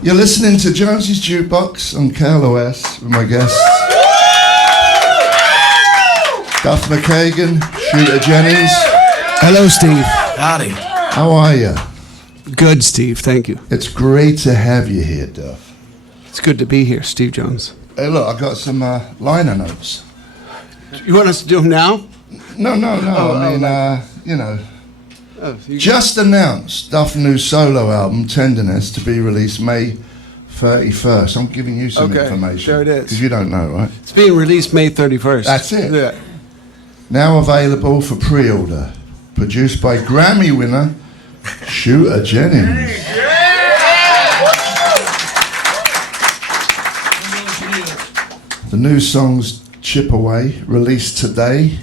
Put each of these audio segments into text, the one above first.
You're listening to Jonesy's Jukebox on KLOS with my guests Duff McKagan, Shooter Jennings. Hello, Steve. Howdy. How are you? Good, Steve. Thank you. It's great to have you here, Duff. It's good to be here, Steve Jones. Hey, look, I got some liner notes. You want us to do them now? No. Just announced Duff's new solo album, Tenderness, to be released May 31st. I'm giving you some information. There it is. Because you don't know, right? It's being released May 31st. That's it. Yeah. Now available for pre-order. Produced by Grammy winner Shooter Jennings. The new song's Chip Away, released today.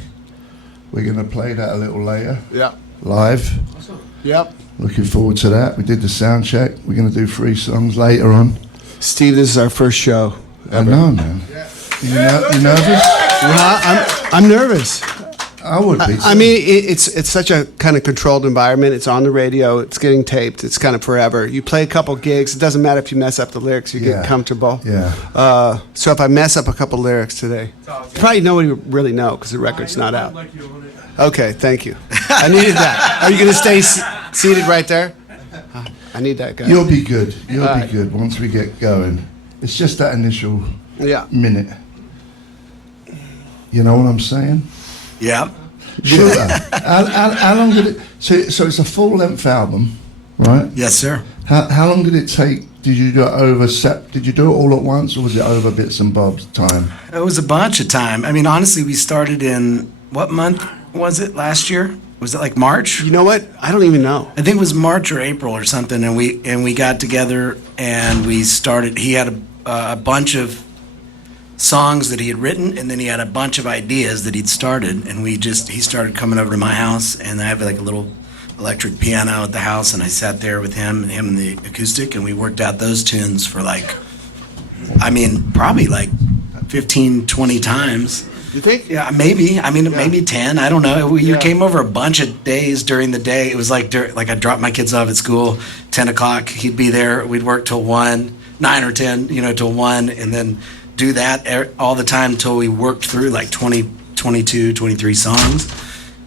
We're going to play that a little later. Yeah. Live. Yep. Looking forward to that. We did the sound check. We're going to do 3 songs later on. Steve, this is our first show ever. I know, man. You nervous? Well, I'm nervous. I would be. I mean, it's such a kind of controlled environment. It's on the radio. It's getting taped. It's kind of forever. You play a couple gigs. It doesn't matter if you mess up the lyrics. You get comfortable. Yeah. So if I mess up a couple lyrics today, probably nobody would really know because the record's not out. Okay, thank you. I needed that. Are you going to stay seated right there? I need that guy. You'll be good. You'll be good once we get going. It's just that initial minute. You know what I'm saying? Yeah. Sure. How long did it? So it's a full-length album, right? Yes, sir. How long did it take? Did you do it Did you do it all at once, or was it over bits and bobs time? It was a bunch of time. I mean, honestly, we started in what month was it last year? Was it like March? You know what? I don't even know. I think it was March or April or something, and we got together and we started. He had a bunch of songs that he had written, and then he had a bunch of ideas that he'd started, and he started coming over to my house, and I have like a little electric piano at the house, and I sat there with him and the acoustic, and we worked out those tunes for probably like 15, 20 times. You think? Yeah, maybe. Maybe 10. I don't know. You came over a bunch of days during the day. It was like I dropped my kids off at school, 10 o'clock. He'd be there. We'd work till 1, 9 or 10, till 1, and then do that all the time until we worked through like 20, 22, 23 songs.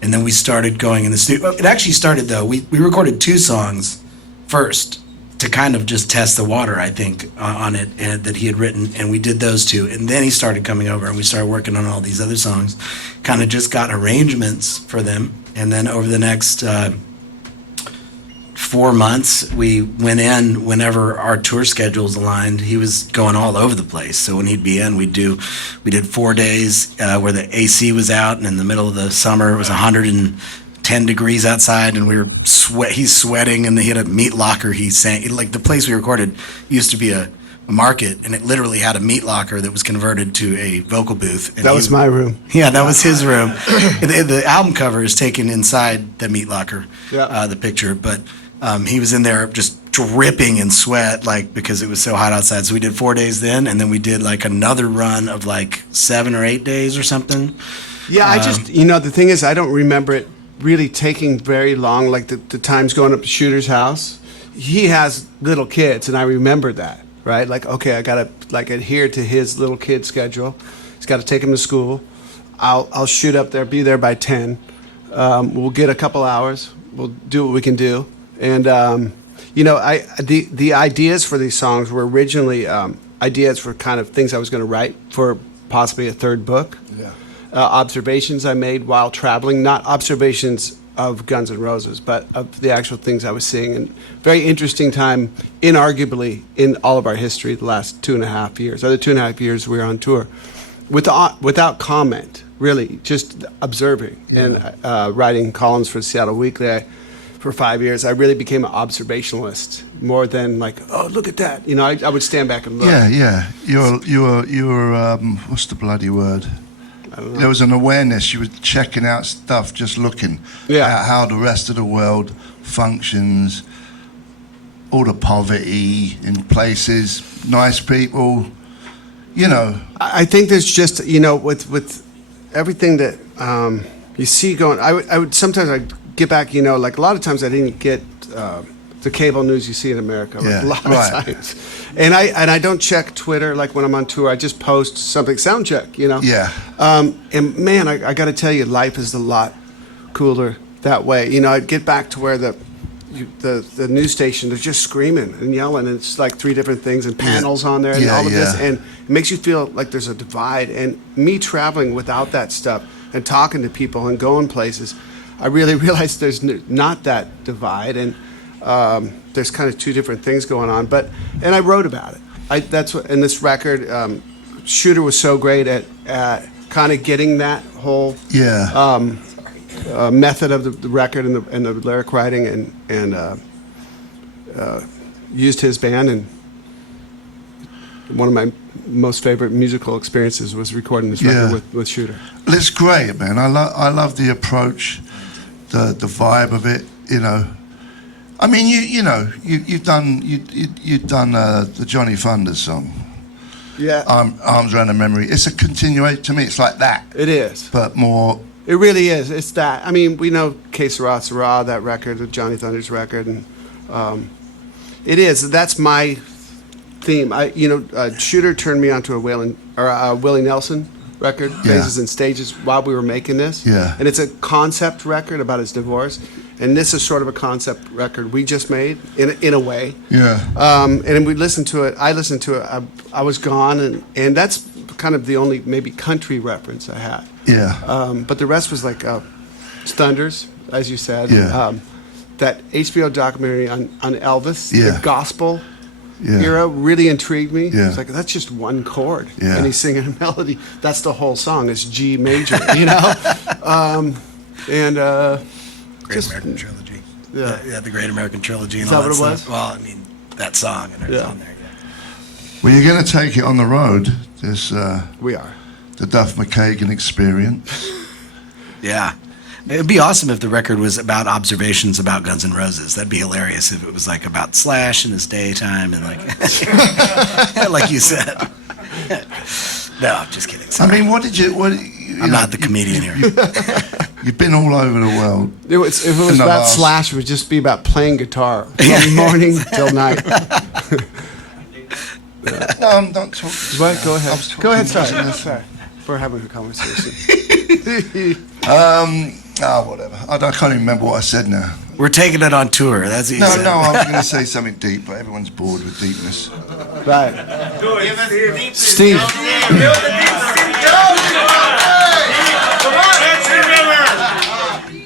And then we started going in the studio. It actually started, though. We recorded 2 songs first to kind of just test the water, I think, on it, and that he had written, and we did those 2. And then he started coming over, and we started working on all these other songs. Kind of just got arrangements for them. And then over the next 4 months, we went in whenever our tour schedules aligned. He was going all over the place. So when he'd be in, we did 4 days where the AC was out, and in the middle of the summer, it was 110 degrees outside, and he's sweating, and he had a meat locker. He sang, like the place we recorded used to be a market, and it literally had a meat locker that was converted to a vocal booth. And that was my room. Yeah, that was his room. The album cover is taken inside the meat locker, the picture, but he was in there just dripping in sweat, because it was so hot outside. So we did 4 days then, and then we did like another run of like 7 or 8 days or something. Yeah, I just, the thing is, I don't remember it really taking very long, like the times going up to Shooter's house. He has little kids, and I remember that, right? Like, okay, I got to adhere to his little kid schedule. He's got to take him to school. I'll shoot up there, be there by 10. We'll get a couple hours. We'll do what we can do. And, the ideas for these songs were originally ideas for kind of things I was going to write for possibly a 3rd book. Yeah. Observations I made while traveling, not observations of Guns N' Roses, but of the actual things I was seeing. And very interesting time, inarguably, in all of our history, the last 2.5 years. Other 2.5 years we were on tour. Without comment, really, just observing and writing columns for Seattle Weekly. For 5 years, I really became an observationalist more than like, oh, look at that. I would stand back and look. Yeah. You were what's the bloody word? I don't know. There was an awareness. You were checking out stuff, just looking at how the rest of the world functions, all the poverty in places, nice people, I think there's just, with everything that you see going, I would sometimes get back, like a lot of times I didn't get the cable news you see in America, like, Yeah, a lot right. of times. And I don't check Twitter like when I'm on tour. I just post something, sound check, you know. Yeah. And man, I got to tell you, life is a lot cooler that way. You know, I'd get back to where the news station, they're just screaming and yelling, and it's like 3 different things and panels on there and Yeah, all of this, yeah. and it makes you feel like there's a divide. And me traveling without that stuff and talking to people and going places, I really realized there's not that divide, and there's kind of 2 different things going on. And I wrote about it. That's what in this record. Shooter was so great at kind of getting that whole method of the record and the lyric writing, and used his band. And one of my most favorite musical experiences was recording this record with Shooter. Well, it's great, man. I love the approach, the vibe of it. You know, I mean, you've done the Johnny Thunders song. Yeah, Arms Around the Memory. It's a continuation. To me, it's like that. it is. But more. It really is. It's that. I mean, we know Que Sera Sera, that record, the Johnny Thunders record, and it is. That's my theme. Shooter turned me onto a Willie Nelson record, Phases and Stages, while we were making this. Yeah. And it's a concept record about his divorce, and this is sort of a concept record we just made in a way. Yeah. And we listened to it. I listened to it. I was gone, and that's kind of the only maybe country reference I had. Yeah. But the rest was like Thunders, as you said. Yeah. That HBO documentary on Elvis, Yeah. the gospel Yeah. era, really intrigued me. Yeah. It's like, that's just one chord. Yeah. And he's singing a melody. That's the whole song. It's G major, you know? Great American Trilogy. Yeah. The Great American Trilogy and Is that all what that it stuff. was? Well, I mean, that song and everything Yeah. on there. Well, you're going to take it on the road. There's We are. the Duff McKagan experience. Yeah. It'd be awesome if the record was about observations about Guns N' Roses. That'd be hilarious if it was like about Slash in his daytime and like, like you said. No, I'm just kidding. I Sorry. mean, I'm not the comedian here. You've been all over the world. If it was In the about last- Slash, it would just be about playing guitar from morning till night. No, I'm not talking. What? Go I ahead. was talking Go ahead. to- Sorry. We're having a conversation. Whatever. I can't even remember what I said now. We're taking it on tour. That's what you No, said. I was going to say something deep, but everyone's bored with deepness. Right. Steve.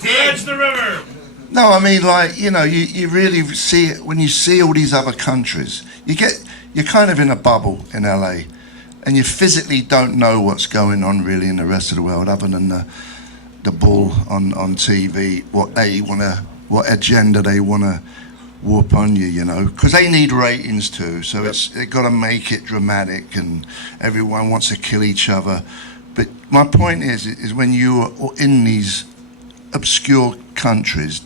Dance the river. No, I mean, like, you really see it when you see all these other countries. You're kind of in a bubble in LA, and you physically don't know what's going on really in the rest of the world, other than the bull on TV, what agenda they want to whoop on you, because they need ratings too. So they've got to make it dramatic, and everyone wants to kill each other. But my point is when you are in these obscure countries,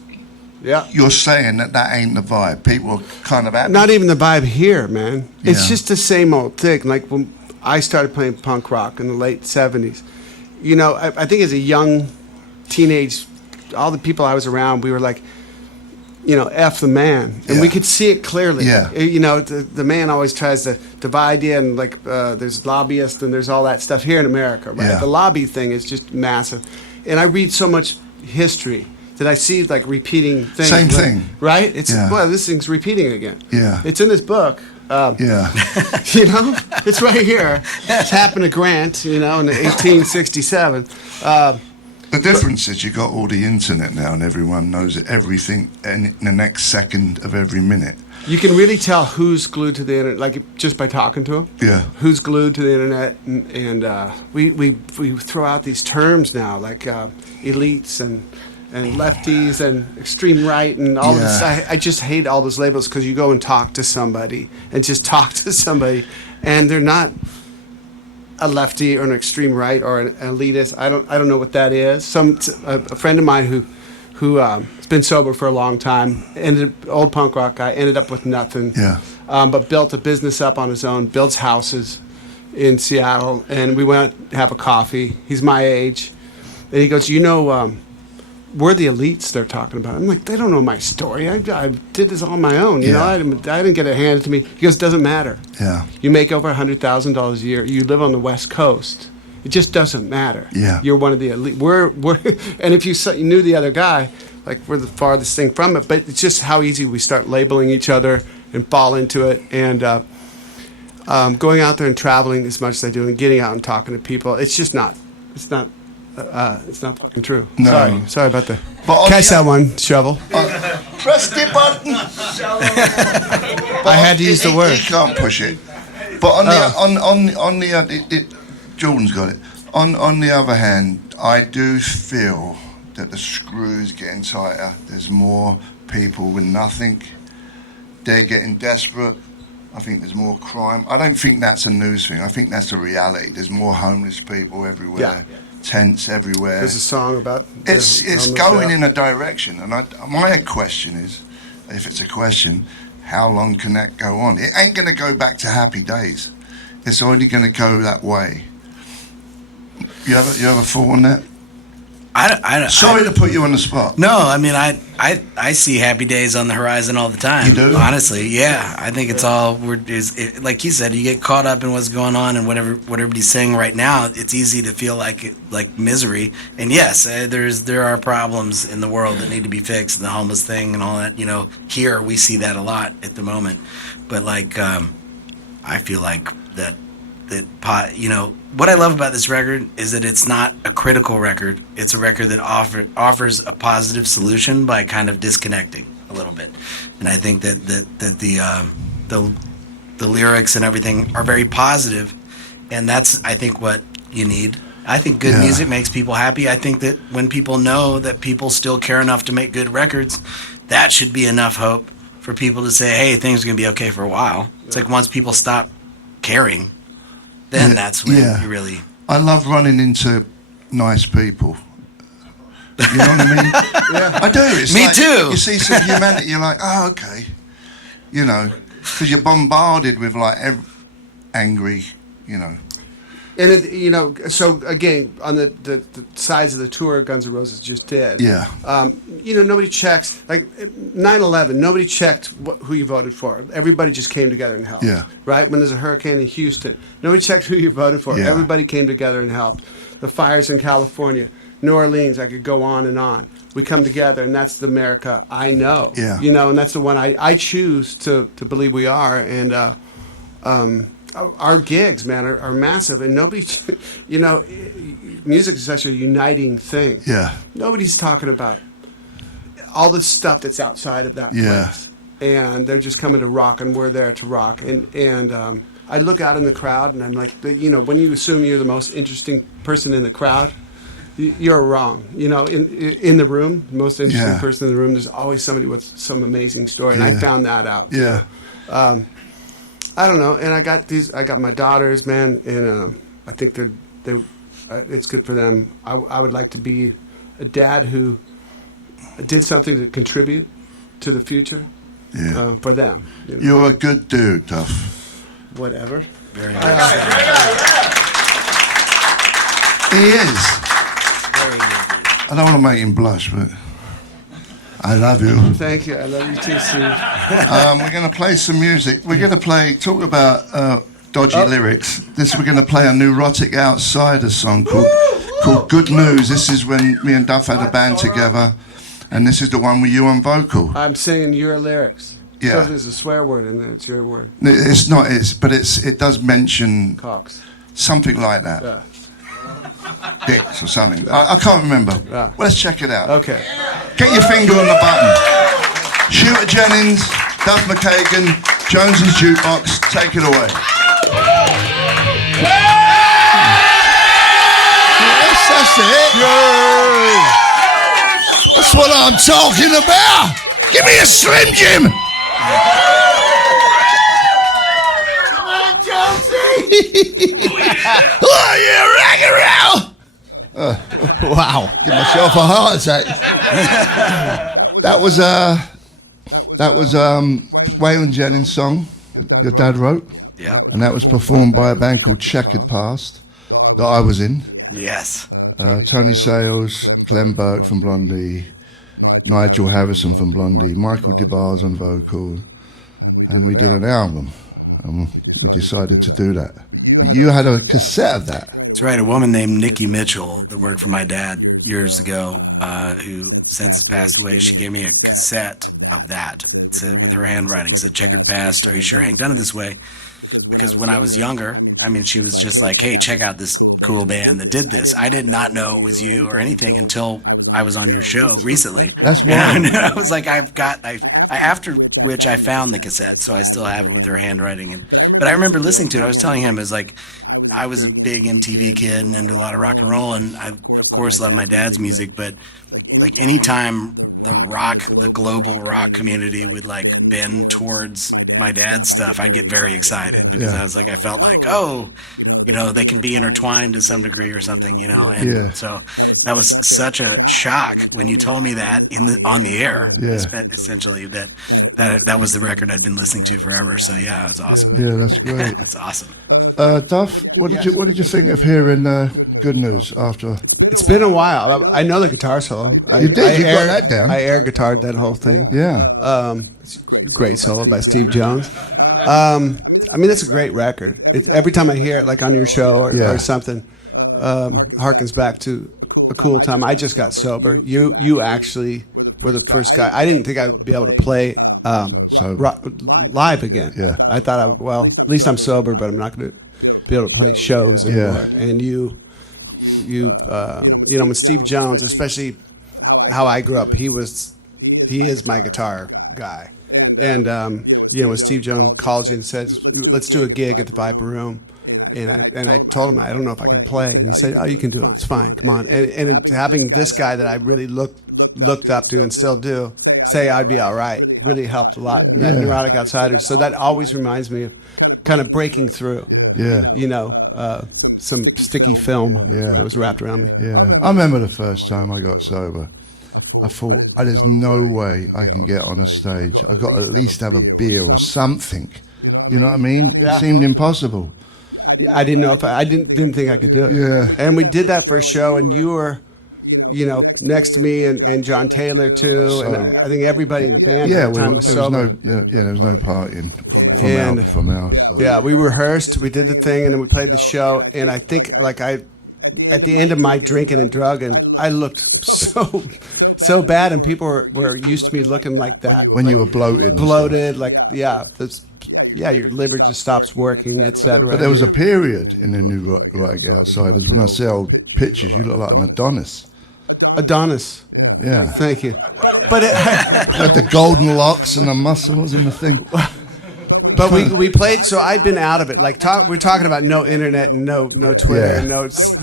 Yeah. you're saying that ain't the vibe. People are kind of happy. Not even the vibe here, man. It's Yeah. just the same old thing. Like when I started playing punk rock in the late 70s, I think as a young teenage, all the people I was around, we were like, F the man. And we Yeah. could see it clearly. Yeah. The man always tries to divide you, and like there's lobbyists and there's all that stuff here in America, right? Yeah. The lobby thing is just massive. And I read so much history that I see like repeating things. Same like- thing. Right? It's, Yeah. well, this thing's repeating again. Yeah. It's in this book. Yeah. It's right here. It's happened to Grant, in 1867. The difference is you got all the internet now, and everyone knows everything in the next second of every minute. You can really tell who's glued to the internet, like just by talking to them. Yeah. Who's glued to the internet, and we throw out these terms now, like elites and lefties and extreme right and all of this. Yeah. I just hate all those labels, because you go and talk to somebody and just talk to somebody, and they're not a lefty or an extreme right or an elitist. I don't know what that is. A friend of mine who has been sober for a long time, old punk rock guy, ended up with nothing. Yeah. But built a business up on his own, builds houses in Seattle, and we went to have a coffee. He's my age, and he goes, we're the elites they're talking about. I'm like, they don't know my story. I did this all on my own. You know, I didn't get it handed to me. He goes, doesn't matter. Yeah. You make over $100,000 a year. You live on the West Coast. It just doesn't matter. Yeah. You're one of the elite. We're and if you knew the other guy, like we're the farthest thing from it. But it's just how easy we start labeling each other and fall into it. And going out there and traveling as much as I do and getting out and talking to people, it's just not. It's not fucking true. No. Sorry about that. But Catch that one, shovel. Press the button. I had to use the word. He can't push it. But on the Jordan's got it. On the other hand, I do feel that the screw's getting tighter. There's more people with nothing. They're getting desperate. I think there's more crime. I don't think that's a news thing. I think that's a reality. There's more homeless people everywhere. Yeah. Tents everywhere. There's a song about It's going in a direction, and my question is, if it's a question, how long can that go on? It ain't going to go back to happy days. It's only going to go that way. You have a thought on that? Sorry to put you on the spot. No, I mean, I see happy days on the horizon all the time. You do? Honestly, yeah. I think it's all like you said. You get caught up in what's going on and what everybody's saying right now. It's easy to feel like misery. And yes, there are problems in the world that need to be fixed, and the homeless thing and all that. You know, here we see that a lot at the moment. But I feel like that what I love about this record is that it's not a critical record. It's a record that offers a positive solution by kind of disconnecting a little bit. And I think that the lyrics and everything are very positive, and that's, I think, what you need. I think good music makes people happy. I think that when people know that people still care enough to make good records, that should be enough hope for people to say, hey, things are going to be okay for a while. It's like once people stop caring, then that's when you really... I love running into nice people. You know what I mean? I do. It's Me like, too. You see some humanity, you're like, oh, okay. You know, because you're bombarded with angry, you know. And so again, on the sides of the tour Guns N' Roses just did. Yeah. Nobody checks, like 9/11. Nobody checked who you voted for. Everybody just came together and helped. Yeah. Right. When there's a hurricane in Houston, nobody checked who you voted for. Yeah. Everybody came together and helped. The fires in California, New Orleans. I could go on and on. We come together, and that's the America I know. Yeah. And that's the one I choose to believe we are. And our gigs, man, are massive, and nobody, music is such a uniting thing. Yeah. Nobody's talking about all the stuff that's outside of that place, and they're just coming to rock, and we're there to rock. And I look out in the crowd, and I'm like, when you assume you're the most interesting person in the crowd, you're wrong. In the room, the most interesting person in the room, there's always somebody with some amazing story, and I found that out. Yeah. I don't know, and I got my daughters, man, and I think it's good for them. I would like to be a dad who did something to contribute to the future for them. You're a good dude, Duff. Whatever. Very He is. Very good. I don't want to make him blush, but I love you. Thank you. I love you too, Steve. We're going to play some music. We're going to talk about dodgy lyrics. We're going to play a Neurotic Outsider song called Good News. This is when me and Duff had a band together, and this is the one with you on vocal. I'm singing your lyrics. Yeah. So if there's a swear word in there, it's your word. It's not, but it does mention Cox. something like that. Yeah. Dicks or something. I can't remember. Yeah. Well, let's check it out. Okay. Get your finger on the button. Shooter Jennings, Duff McKagan, Jonesy's Jukebox. Take it away. Yes, that's it. That's what I'm talking about. Give me a Slim Jim. Come on, Jonesy. Oh, yeah, rock and roll. Wow, give myself a heart attack. That was Waylon Jennings' song your dad wrote. Yep. And that was performed by a band called Checkered Past that I was in. Yes. Tony Sales, Glenn Burke from Blondie, Nigel Harrison from Blondie, Michael DeBar's on vocal, and we did an album, and we decided to do that. But you had a cassette of that. That's right. A woman named Nikki Mitchell that worked for my dad years ago, who since passed away, she gave me a cassette of that. It said, with her handwriting, said, "Checkered Past, are you sure Hank done it this way?" Because when I was younger, I mean, she was just like, "Hey, check out this cool band that did this." I did not know it was you or anything until I was on your show recently. That's right. And I was like, after which I found the cassette, so I still have it with her handwriting. But I remember listening to it. I was telling him, it was like, I was a big MTV kid and into a lot of rock and roll, and I, of course, love my dad's music. But like anytime the global rock community would like bend towards my dad's stuff, I'd get very excited because I was like, I felt like, oh, you know, they can be intertwined to some degree or something, you know. And so that was such a shock when you told me that on the air. Essentially that was the record I'd been listening to forever. So yeah, it was awesome. Yeah, that's great. It's awesome. Duff, what did you think of hearing Good News after? It's been a while. I know the guitar solo. You did. You got that down. I air guitared that whole thing. Yeah. It's a great solo by Steve Jones. I mean, it's a great record. Every time I hear it, like on your show or something, harkens back to a cool time. I just got sober. You actually were the first guy. I didn't think I'd be able to play live again. Yeah. I thought, at least I'm sober, but I'm not going to be able to play shows anymore. Yeah. And you know, with Steve Jones, especially how I grew up, he is my guitar guy. And, you know, when Steve Jones calls you and says, "Let's do a gig at the Viper Room," and I told him, I don't know if I can play. And he said, "Oh, you can do it. It's fine. Come on." And having this guy that I really looked up to and still do say I'd be all right really helped a lot. And that Neurotic Outsiders. So that always reminds me of kind of breaking through. Yeah. You know, some sticky film that was wrapped around me. Yeah. I remember the first time I got sober. I thought, there's no way I can get on a stage. I got to at least have a beer or something. You know what I mean? Yeah. It seemed impossible. Yeah, I didn't know if I didn't think I could do it. Yeah. And we did that first show, and you were, you know, next to me and John Taylor too, So, and I think everybody in the band at the time was sober. There was no partying from our side. Yeah, we rehearsed, we did the thing, and then we played the show. And I think, at the end of my drinking and drugging, I looked so bad, and people were used to me looking like that. When you were bloated. Your liver just stops working, etc. But there was a period in the Neurotic Outsiders when I see old pictures, you look like an Adonis. Adonis. Yeah. Thank you. But you had the golden locks and the muscles and the thing. But we played, so I'd been out of it. We're talking about no internet and no Twitter and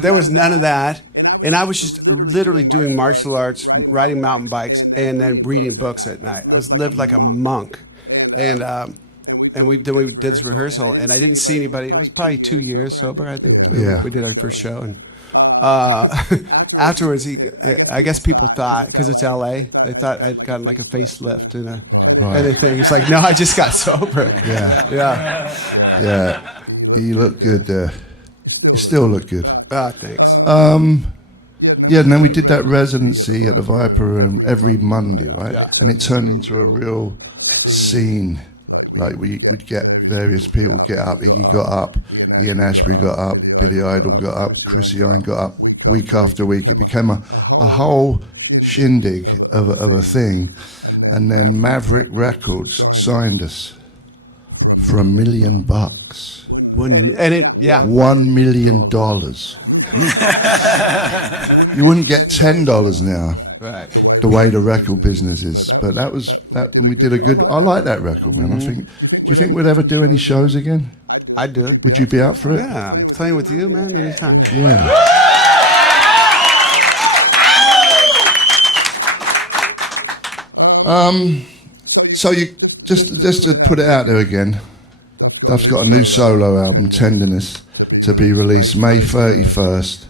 there was none of that. And I was just literally doing martial arts, riding mountain bikes, and then reading books at night. I lived like a monk. And we did this rehearsal, and I didn't see anybody. It was probably 2 years sober, I think. Yeah. We did our first show, and afterwards, I guess people thought, because it's L.A., they thought I'd gotten like a facelift and anything. It's like, no, I just got sober. Yeah. You look good. You still look good. Thanks. Yeah, and then we did that residency at the Viper Room every Monday, right? Yeah. And it turned into a real scene. Like we'd get various people get up. Iggy got up, Ian Ashbury got up, Billy Idol got up, Chrissy Hine got up. Week after week, it became a whole shindig of a thing. And then Maverick Records signed us for $1 million. $1 million. You wouldn't get $10 now, right? The way the record business is. But that was that, and we did a good. I like that record, man. Mm-hmm. Do you think we'd ever do any shows again? I'd do it. Would you be up for it? Yeah, I'm playing with you, man. Anytime. Yeah. So you just to put it out there again, Duff's got a new solo album, Tenderness, to be released May 31st.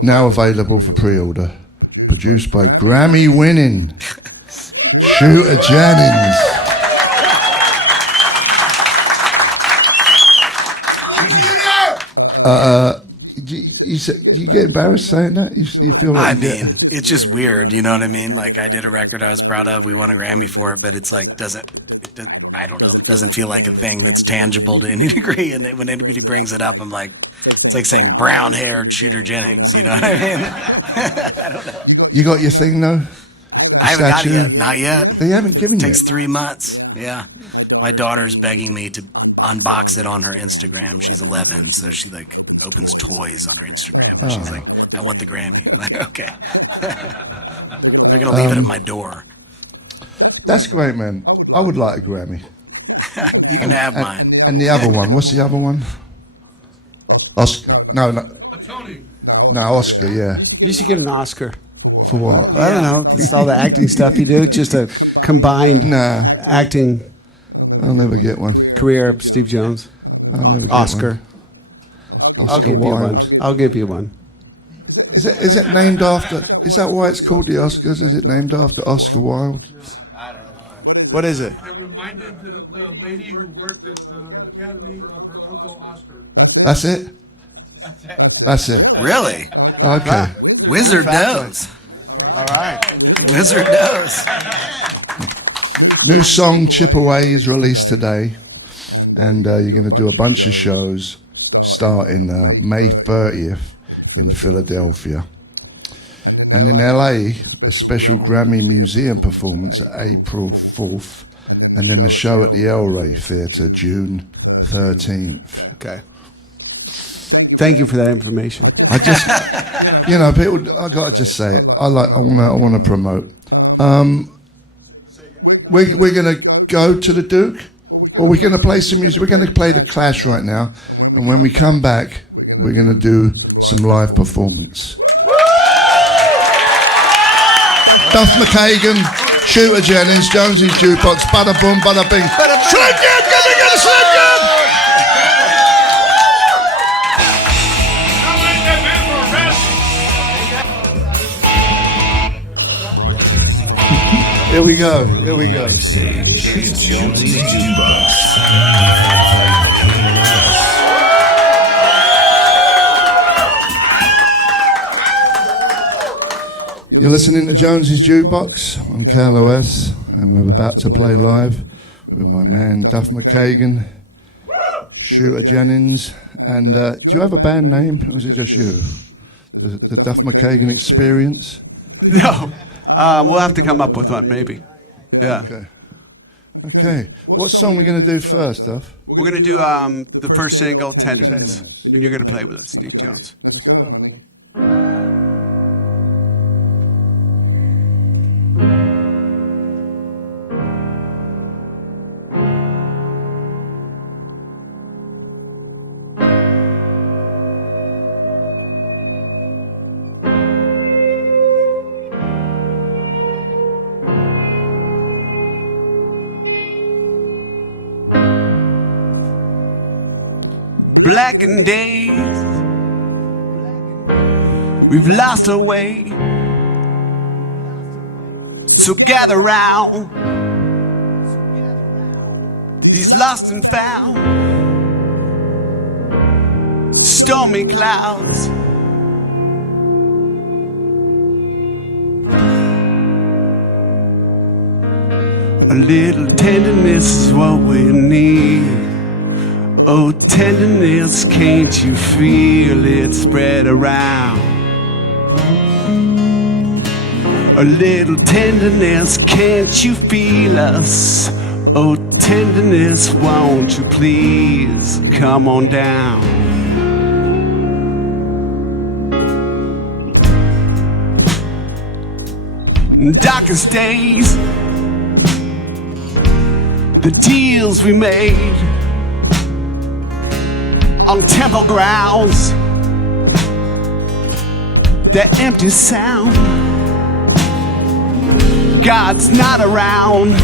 Now available for pre-order. Produced by Grammy-winning Shooter Jennings. you get embarrassed saying that? You feel like it's just weird. You know what I mean? Like, I did a record I was proud of. We won a Grammy for it, but it's like, I don't know. It doesn't feel like a thing that's tangible to any degree. And when anybody brings it up, I'm like, it's like saying brown-haired Shooter Jennings. You know what I mean? I don't know. You got your thing, though? I haven't got it yet. Not yet. They haven't given you. It takes 3 months. Yeah. My daughter's begging me to unbox it on her Instagram. She's 11, so she like opens toys on her Instagram. And she's like, I want the Grammy. I'm like, okay. They're going to leave it at my door. That's great, man. I would like a Grammy. You can have mine. And the other one. What's the other one? Oscar. No. A Tony. No, Oscar, yeah. You should get an Oscar. For what? I don't know. It's all the acting stuff you do. Just a combined acting I'll never get one. career of Steve Jones. I'll never get Oscar. one. I'll give Wilde. you one. I'll give you one. Is it named after? Is that why it's called the Oscars? Is it named after Oscar Wilde? What is it? It reminded the lady who worked at the Academy of her uncle Oscar. That's it? That's it. Really? Okay. Wizard knows. All right. Wizard knows. New song, Chip Away, is released today. And you're going to do a bunch of shows starting May 30th in Philadelphia. And in LA, a special Grammy Museum performance April 4th. And then the show at the El Rey Theatre June 13th. Okay. Thank you for that information. I just, people. I gotta just say it. I want to promote. We're gonna go to the Duke, or we're gonna play some music. We're gonna play the Clash right now, and when we come back, we're gonna do some live performance. Duff McKagan, Shooter Jennings, Jonesy Jukebox, bada boom, bada bing. Slim Jim, get Slim Jim! Here we go. Live Stage. It's Jonesy Jukebox. You're listening to Jonesy's Jukebox on KLOS, and we're about to play live with my man Duff McKagan, Shooter Jennings, and do you have a band name, or is it just you? The Duff McKagan Experience? No. We'll have to come up with one, maybe. Yeah. Okay. What song are we going to do first, Duff? We're going to do the first single, Tenderness. And you're going to play with us, Steve Jones. Let's go, buddy. Blackened days, we've lost our way. So gather round these lost and found stormy clouds. A little tenderness is what we need. Oh, tenderness, can't you feel it spread around? A little tenderness, can't you feel us? Oh, tenderness, won't you please come on down? Darkest days, the deals we made on temple grounds, the empty sound. God's not around.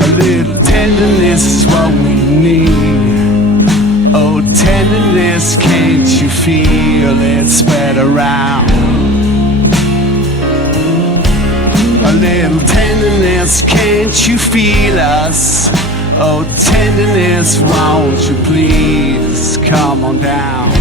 A little tenderness is what we need. Oh, tenderness, can't you feel it spread around? A little tenderness, can't you feel us? Oh, tenderness, won't you please come on down?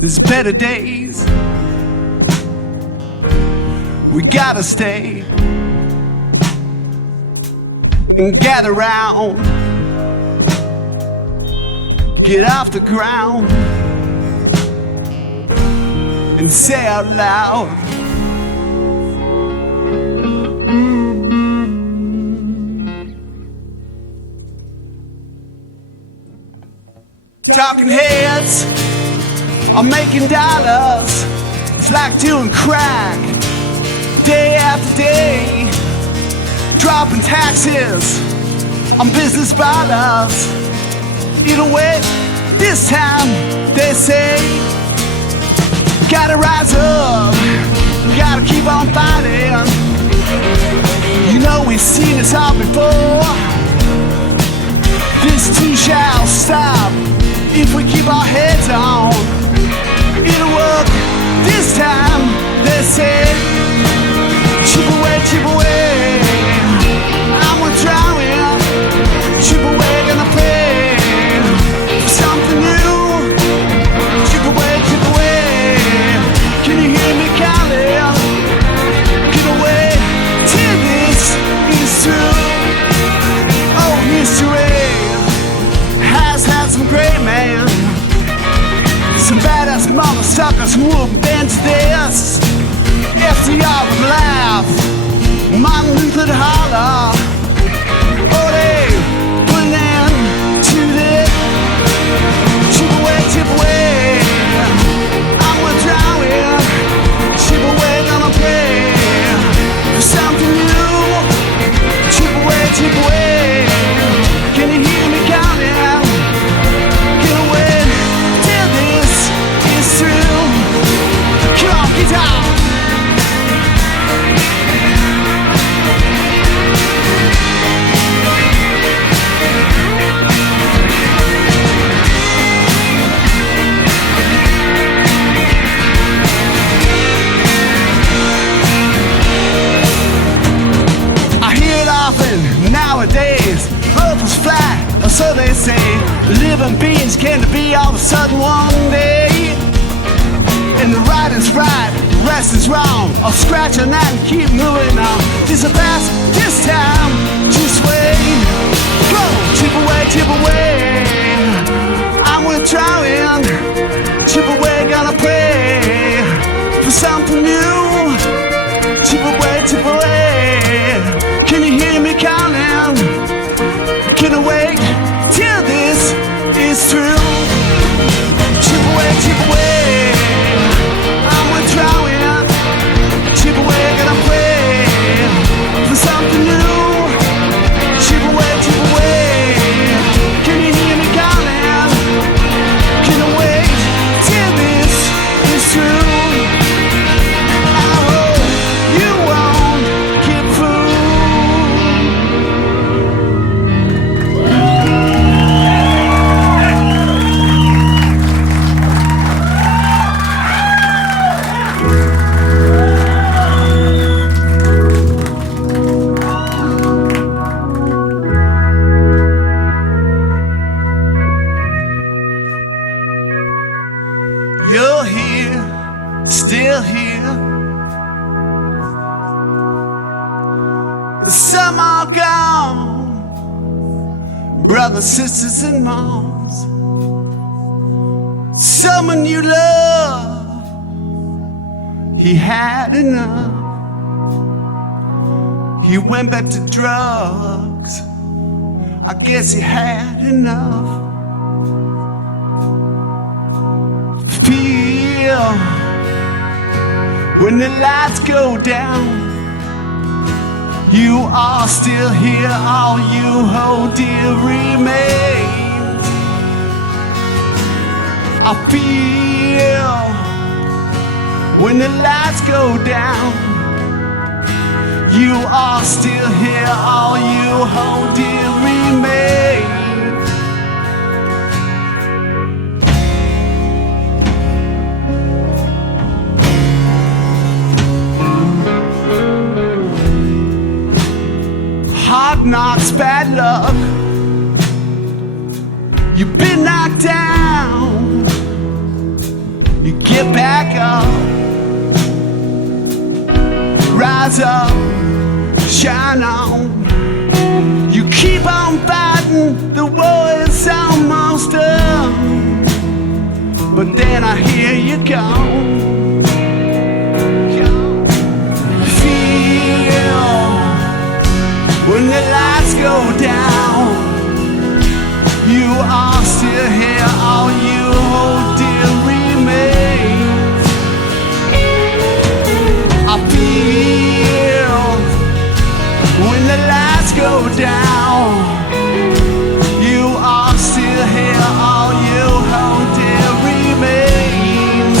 There's better days. We gotta stay and gather round. Get off the ground and say out loud, talking heads I'm making dollars. It's like doing crack day after day, dropping taxes on business ballers. Either way, this time they say, gotta rise up, gotta keep on fighting. You know we've seen this all before. This too shall stop if we keep our heads on. It'll work this time, they say. Chip away, I'm gonna try it. Chip away, gonna pay for something new. Chip away, can you hear me calling? Get away till this is true. Oh, history has had some great men, some badass mother suckers who wouldn't bend to this. FDR would laugh, Martin Luther would holler. Oh, they put an end to this. Chip away, I'm gonna drown it. Chip away, gonna pray for something new. Chip away, can you hear me counting? Get away till this is through. Come on, guitar. Nowadays, earth is flat, or so they say. Living beings can't be all of a sudden one day. And the right is right, the rest is wrong. I'll scratch on that and keep moving on. This will pass, this time, just wait. Go, chip away. I'm gonna try it. Chip away, gonna pray for something new. Chip away. Can you hear me calling? Can I wait till this is through? Chip away, I'm gonna try it. Chip away, gonna pray for something new. Chip away, can you hear me calling? Can I wait till this is true? I hope you won't get fooled. You're here, still here. brothers, sisters, and moms. Someone you love, he had enough. He went back to drugs. I guess he had enough. Feel when the lights go down. You are still here, all you hold dear remains. I feel when the lights go down. You are still here, all you hold dear remains. Hard knocks, bad luck. You've been knocked down. You get back up. Rise up, shine on. You keep on fighting, the war is almost done. But then I hear you gone. When the lights go down, you are still here, all you hold dear remains. I feel when the lights go down, you are still here, all you hold dear remains.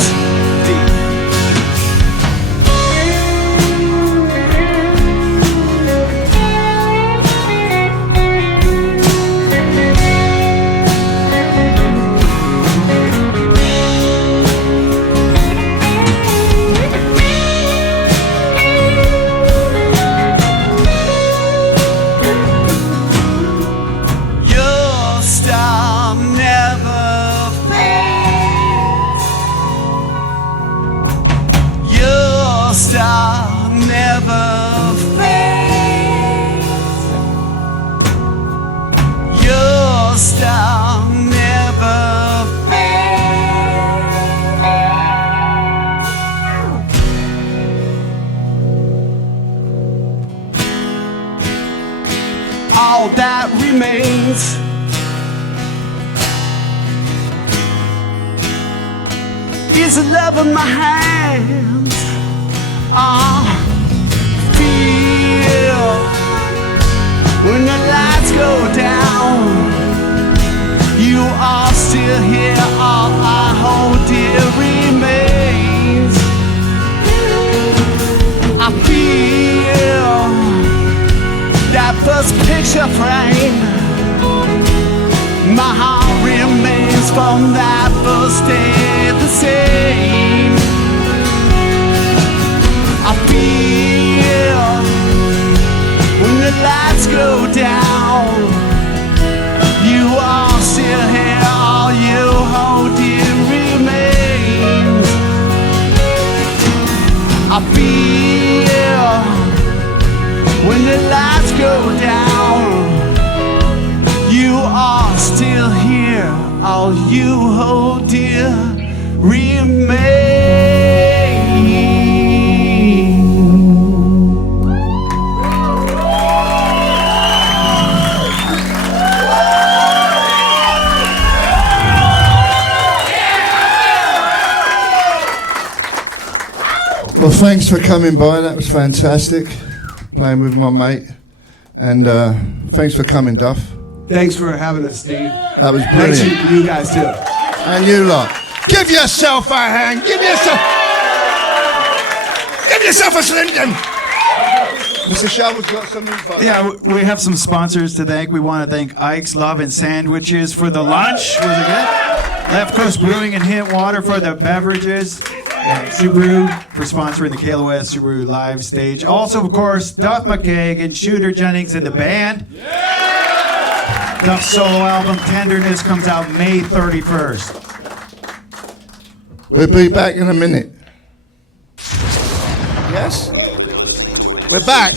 All that remains is the love in my hands. Feel when the lights go down, you are still here, all I hold dear remains. I feel that first picture frame. My heart remains from that first day the same. I feel when the lights go down, you are still here, all you hold dear remains. I feel when the lights go down, you are still here, all you hold dear remains. Well, thanks for coming by. That was fantastic, playing with my mate. And thanks for coming, Duff. Thanks for having us, Steve. That was Thanks brilliant. you guys too. And you lot. Give yourself a hand. Give yourself a Slim Jim. Mr. Shovel's got some info. Yeah, we have some sponsors to thank. We want to thank Ike's Love and Sandwiches for the lunch. Was it good? Left Coast Brewing and Hint Water for the beverages. And Subaru for sponsoring the KLOS Subaru Live Stage. Also, of course, Duff McKagan Shooter Jennings and the band. Duff's solo album, Tenderness, comes out May 31st. We'll be back in a minute. Yes? We're back.